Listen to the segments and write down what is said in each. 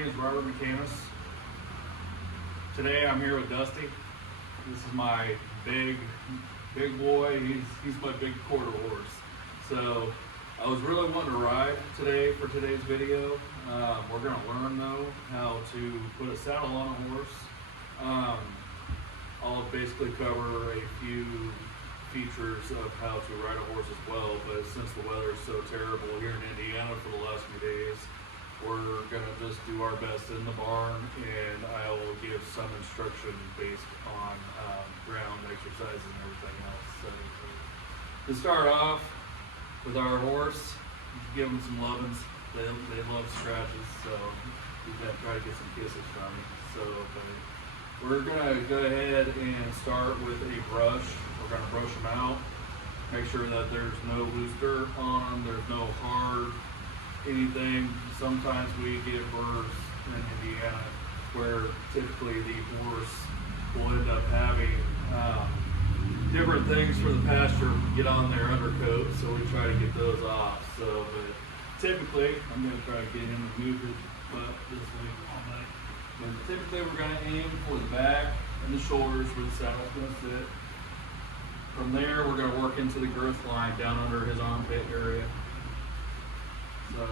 name is Robert McCamus. Today I'm here with Dusty. This is my big boy. He's my big quarter horse. So I was really wanting to ride today for today's video. We're going to learn though how to put a saddle on a horse. I'll basically cover a few features of how to ride a horse as well, but since the weather is so terrible here in Indiana for the last few days, we're gonna just do our best in the barn, and I'll give some instruction based on ground exercises and everything else. So to start off with our horse, give them some lovin's. They love scratches, so we gotta try to get some kisses from him. So we're gonna go ahead and start with a brush. We're gonna brush them out, make sure that there's no loose dirt on them, there's no hard anything. Sometimes we get burrs in Indiana where typically the horse will end up having different things for the pasture get on their undercoat, so we try to get those off. So, but typically, I'm gonna try to get him to move his butt this way all night. But typically we're going to aim for the back and the shoulders where the saddle's going to sit. From there, we're going to work into the girth line down under his armpit area. So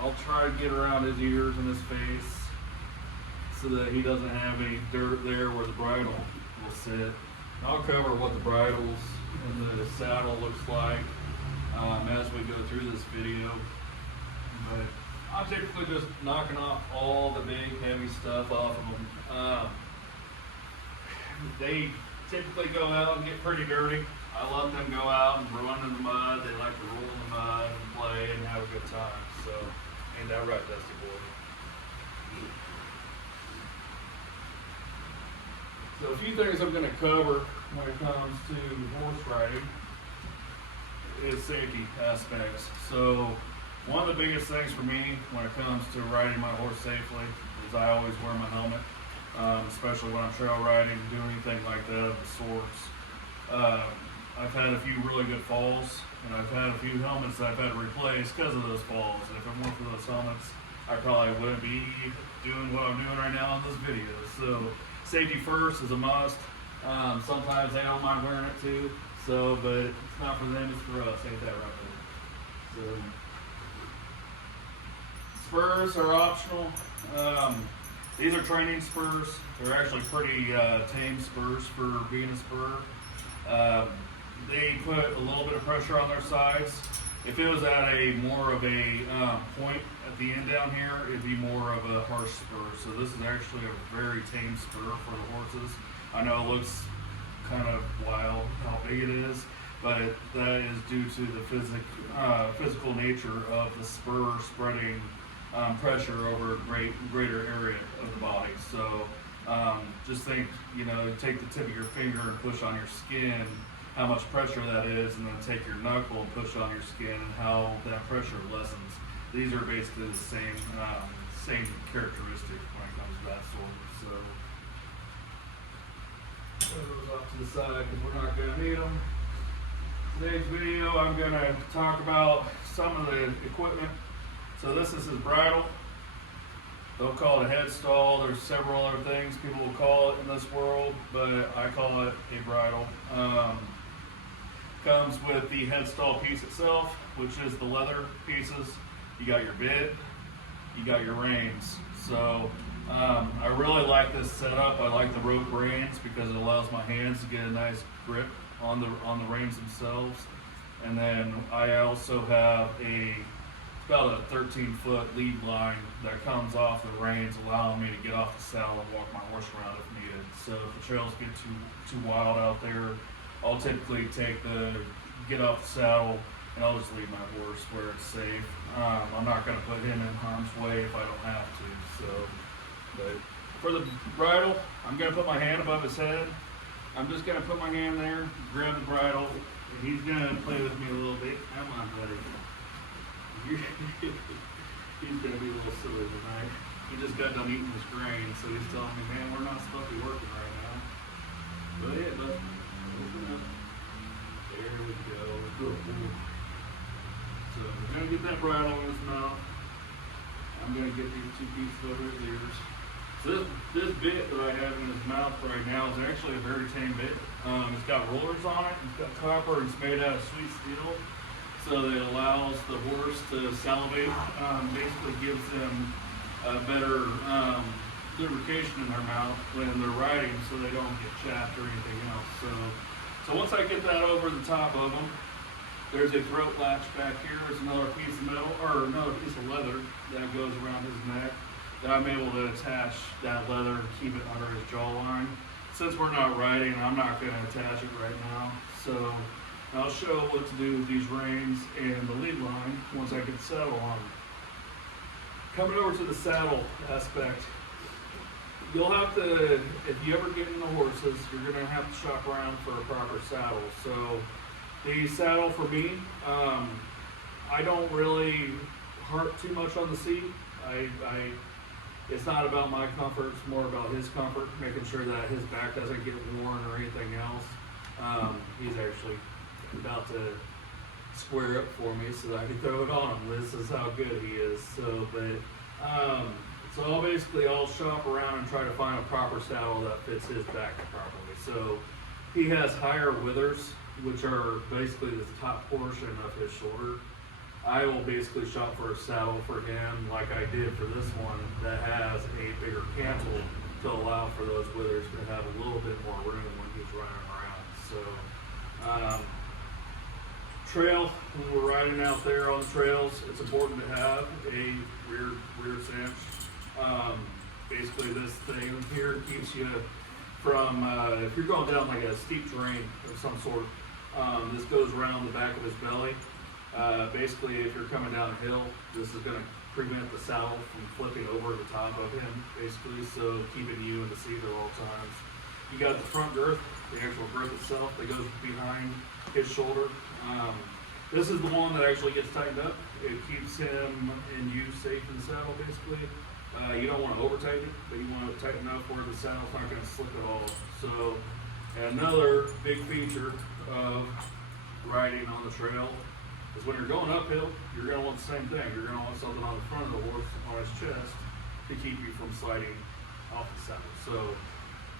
I'll try to get around his ears and his face so that he doesn't have any dirt there where the bridle will sit. I'll cover what the bridles and the saddle looks like as we go through this video. But I'm typically just knocking off all the big heavy stuff off of them. They typically go out and get pretty dirty. I let them go out and run in the mud. They like to roll in the mud and play and have a good time. So, ain't that right, Dusty boy? So a few things I'm going to cover when it comes to horse riding is safety aspects. So one of the biggest things for me when it comes to riding my horse safely is I always wear my helmet, especially when I'm trail riding, doing anything like that of the sorts. I've had a few really good falls, and I've had a few helmets that I've had to replace because of those falls. And if it weren't for those helmets, I probably wouldn't be doing what I'm doing right now in this video. So safety first is a must. Sometimes they don't mind wearing it too. So, but it's not for them, it's for us. Ain't that right there? So spurs are optional. These are training spurs. They're actually pretty tame spurs for being a spur. They put a little bit of pressure on their sides. If it was at a more of a point at the end down here, it'd be more of a harsh spur. So this is actually a very tame spur for the horses. I know it looks kind of wild how big it is, but that is due to the physical nature of the spur spreading pressure over a greater area of the body. So just think, take the tip of your finger and push on your skin, how much pressure that is, and then take your knuckle and push on your skin and how that pressure lessens. These are basically the same characteristic when it comes to that sort. So put those off to the side because we're not going to need them. Today's video, I'm going to talk about some of the equipment. So this is his bridle. They'll call it a head stall. There's several other things people will call it in this world, but I call it a bridle. Comes with the head stall piece itself, which is the leather pieces. You got your bit, you got your reins. So I really like this setup. I like the rope reins because it allows my hands to get a nice grip on the reins themselves. And then I also have about a 13-foot lead line that comes off the reins, allowing me to get off the saddle and walk my horse around if needed. So if the trails get too wild out there, I'll typically get off the saddle and I'll just leave my horse where it's safe. I'm not going to put him in harm's way if I don't have to. So, but for the bridle, I'm going to put my hand above his head. I'm just going to put my hand there, grab the bridle, and he's going to play with me a little bit. Come on, buddy. He's going to be a little silly tonight. He just got done eating his grain, so he's telling me, man, we're not supposed to be working right now. But yeah, but open up. There we go. Good. So we're going to get that bridle in his mouth. I'm going to get these two pieces over his ears. So this bit that I have in his mouth right now is actually a very tame bit. It's got rollers on it, it's got copper, it's made out of sweet steel. So that it allows the horse to salivate, basically gives them a better lubrication in their mouth when they're riding so they don't get chapped or anything else. So once I get that over the top of them, there's a throat latch back here. There's another piece of metal, or another piece of leather that goes around his neck that I'm able to attach that leather and keep it under his jawline. Since we're not riding, I'm not going to attach it right now. So I'll show what to do with these reins and the lead line once I get settled on them. Coming over to the saddle aspect, you'll have to, if you ever get into horses, you're going to have to shop around for a proper saddle. So the saddle for me, I don't really harp too much on the seat. It's not about my comfort, it's more about his comfort, making sure that his back doesn't get worn or anything else. He's actually about to square up for me so that I can throw it on him. This is how good he is. So I'll shop around and try to find a proper saddle that fits his back properly. So he has higher withers, which are basically the top portion of his shoulder. I will basically shop for a saddle for him like I did for this one that has a bigger cantle to allow for those withers to have a little bit more room when he's running around. So trail, when we're riding out there on the trails, it's important to have a rear cinch. Basically this thing here keeps you from, if you're going down like a steep terrain of some sort, this goes around the back of his belly. Basically, if you're coming downhill, this is going to prevent the saddle from flipping over the top of him, basically, so keeping you in the seat at all times. You got the front girth, the actual girth itself that goes behind his shoulder. This is the one that actually gets tightened up. It keeps him and you safe in the saddle, basically. You don't want to over tighten it, but you want to tighten up where the saddle's not going to slip at all. So another big feature of riding on the trail is when you're going uphill, you're going to want the same thing. You're going to want something on the front of the horse, on his chest, to keep you from sliding off the saddle. So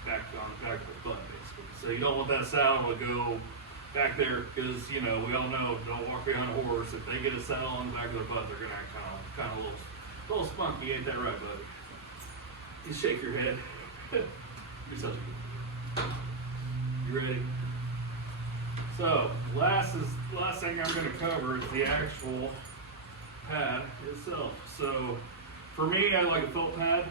back of the butt, basically. So you don't want that saddle to go back there, because we all know, don't walk behind a horse. If they get a saddle on the back of their butt, they're going to act kind of a little spunky. Ain't that right, buddy? You shake your head. You're such a good. You ready? So, last thing I'm going to cover is the actual pad itself. So, for me, I like a felt pad.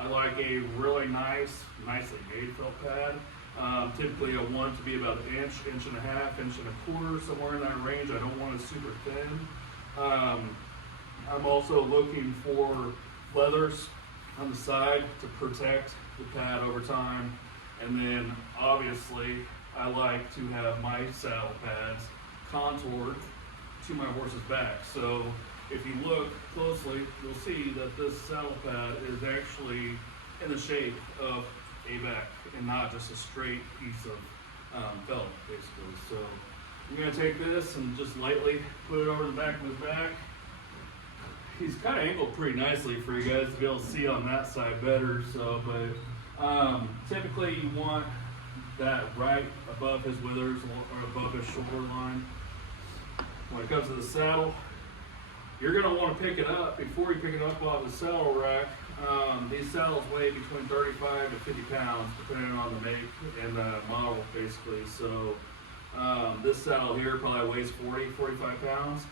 I like a really nicely made felt pad. Typically, I want it to be about an inch and a half, inch and a quarter, somewhere in that range. I don't want it super thin. I'm also looking for leathers on the side to protect the pad over time. And then, obviously, I like to have my saddle pads contoured to my horse's back. So if you look closely, you'll see that this saddle pad is actually in the shape of a back and not just a straight piece of felt, basically. So I'm going to take this and just lightly put it over the back of his back. He's kind of angled pretty nicely for you guys to be able to see on that side better. So, but typically you want that right above his withers or above his shoulder line. When it comes to the saddle, you're going to want to pick it up before you pick it up off the saddle rack. These saddles weigh between 35 to 50 pounds, depending on the make and the model, basically. So this saddle here probably weighs 45 pounds.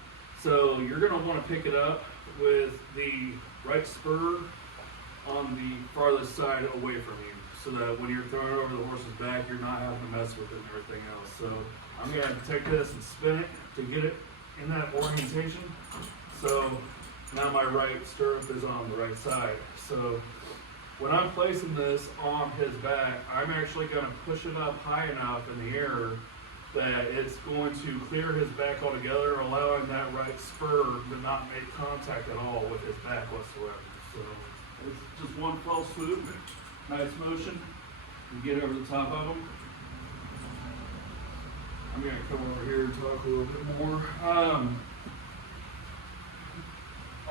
So you're going to want to pick it up with the right spur on the farthest side away from you, so that when you're throwing it over the horse's back, you're not having to mess with it and everything else. So I'm going to take this and spin it to get it in that orientation. So now my right stirrup is on the right side. So when I'm placing this on his back, I'm actually going to push it up high enough in the air that it's going to clear his back altogether, allowing that right spur to not make contact at all with his back whatsoever. So it's just one fell swoop. Nice motion. You get over the top of them. I'm going to come over here and talk a little bit more.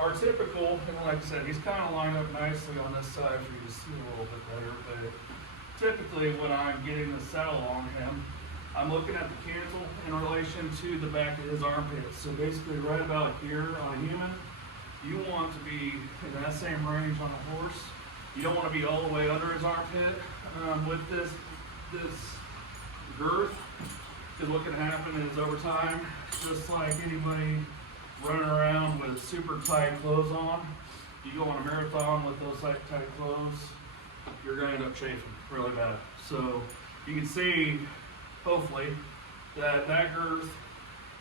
our typical, and like I said, he's kind of lined up nicely on this side for you to see a little bit better, but typically when I'm getting the saddle on him, I'm looking at the cantle in relation to the back of his armpit. So basically right about here on a human, you want to be in that same range on a horse. You don't want to be all the way under his armpit with this girth, because what can happen is over time, just like anybody running around with super tight clothes on, you go on a marathon with those tight clothes, you're going to end up chafing really bad. So you can see, hopefully, that girth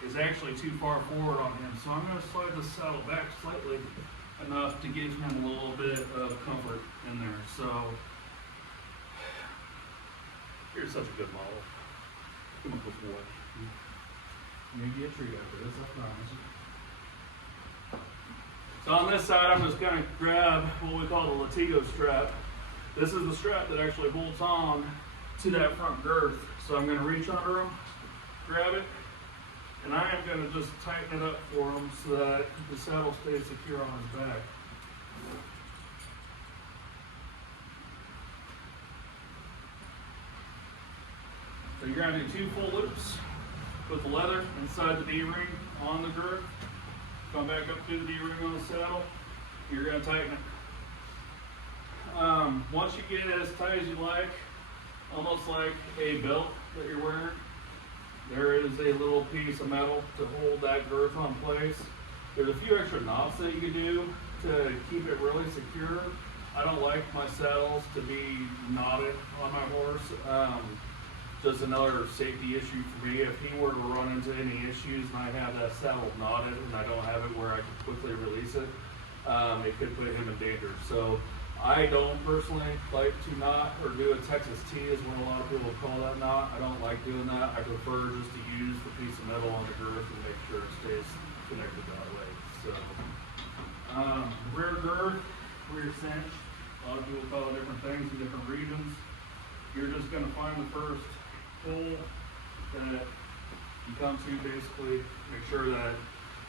is actually too far forward on him. So I'm going to slide the saddle back slightly enough to give him a little bit of comfort in there. So you're such a good model. Come on, good boy. Maybe a treat after this, I promise you. So on this side, I'm just going to grab what we call the Latigo strap. This is the strap that actually holds on to that front girth. So I'm going to reach under him, grab it, and I am going to just tighten it up for him so that the saddle stays secure on his back. So you're going to do 2 full loops with the leather inside the D-ring on the girth. Come back up to the D-ring on the saddle. You're going to tighten it. Once you get it as tight as you like, almost like a belt that you're wearing, there is a little piece of metal to hold that girth on place. There's a few extra knots that you can do to keep it really secure. I don't like my saddles to be knotted on my horse. Just another safety issue for me. If he were to run into any issues and I have that saddle knotted and I don't have it where I can quickly release it, it could put him in danger. So I don't personally like to knot or do a Texas T is what a lot of people call that knot. I don't like doing that. I prefer just to use the piece of metal on the girth and make sure it stays connected that way. So rear girth, rear cinch, a lot of people call it different things in different regions. You're just going to find the first hole that you come to, basically make sure that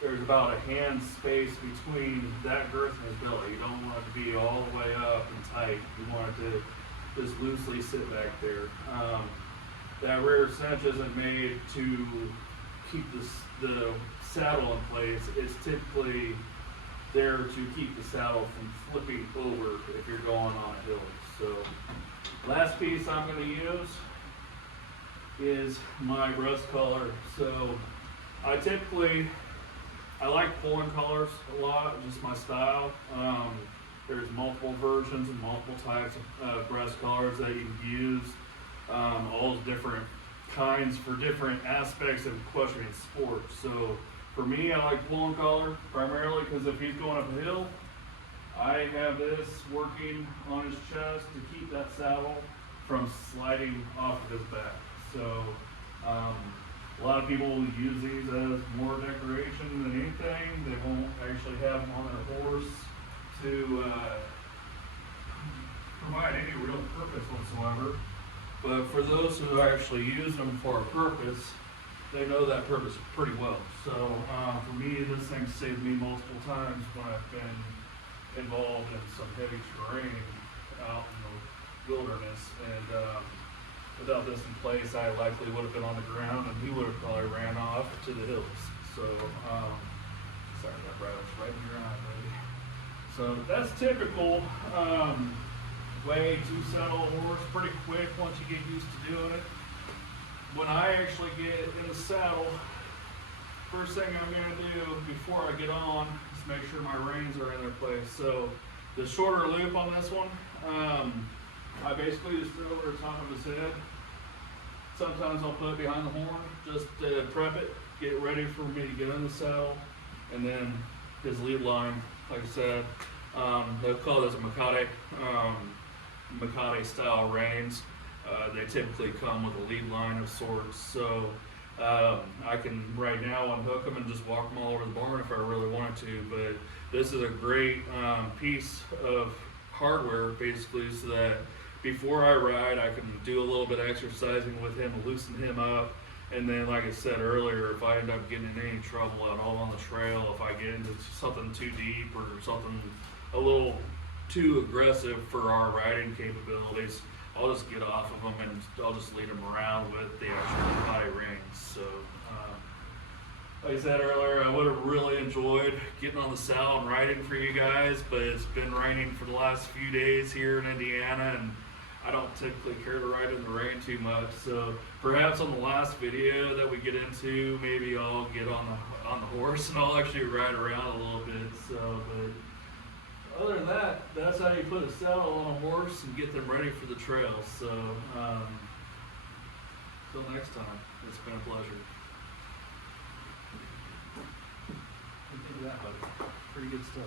there's about a hand space between that girth and his belly. You don't want it to be all the way up and tight. You want it to just loosely sit back there. That rear cinch isn't made to keep the saddle in place. It's typically there to keep the saddle from flipping over if you're going on a hill. So last piece I'm going to use is my breast collar. So I like pulling collars a lot, just my style. There's multiple versions and multiple types of breast collars that you can use. All different kinds for different aspects of equestrian sports. So for me, I like pulling collar primarily because if he's going up a hill, I have this working on his chest to keep that saddle from sliding off of his back. So a lot of people use these as more decoration than anything. They won't actually have them on their horse to provide any real purpose whatsoever. But for those who actually use them for a purpose, they know that purpose pretty well. So for me, this thing saved me multiple times when I've been involved in some heavy terrain out in the wilderness. And without this in place, I likely would have been on the ground and he would have probably ran off to the hills. So, sorry, that rattle's right in your eye, baby. So that's typical way to saddle a horse, pretty quick once you get used to doing it. When I actually get in the saddle, first thing I'm going to do before I get on is make sure my reins are in their place. So the shorter loop on this one, I basically just throw over the top of his head. Sometimes I'll put it behind the horn just to prep it, get ready for me to get in the saddle. And then his lead line, like I said, they'll call this a Makate style reins. They typically come with a lead line of sorts. So I can right now unhook them and just walk them all over the barn if I really wanted to. But this is a great piece of hardware basically so that before I ride I can do a little bit of exercising with him to loosen him up And then, like I said earlier, if I end up getting in any trouble at all on the trail, if I get into something too deep or something a little too aggressive for our riding capabilities, I'll just get off of them and I'll just lead them around with the actual body rings. So, like I said earlier, I would have really enjoyed getting on the saddle and riding for you guys, but it's been raining for the last few days here in Indiana, and I don't typically care to ride in the rain too much. So perhaps on the last video that we get into, maybe I'll get on the horse and I'll actually ride around a little bit. So, but other than that, that's how you put a saddle on a horse and get them ready for the trail. So until next time, it's been a pleasure. What do you think of that, buddy? Pretty good stuff.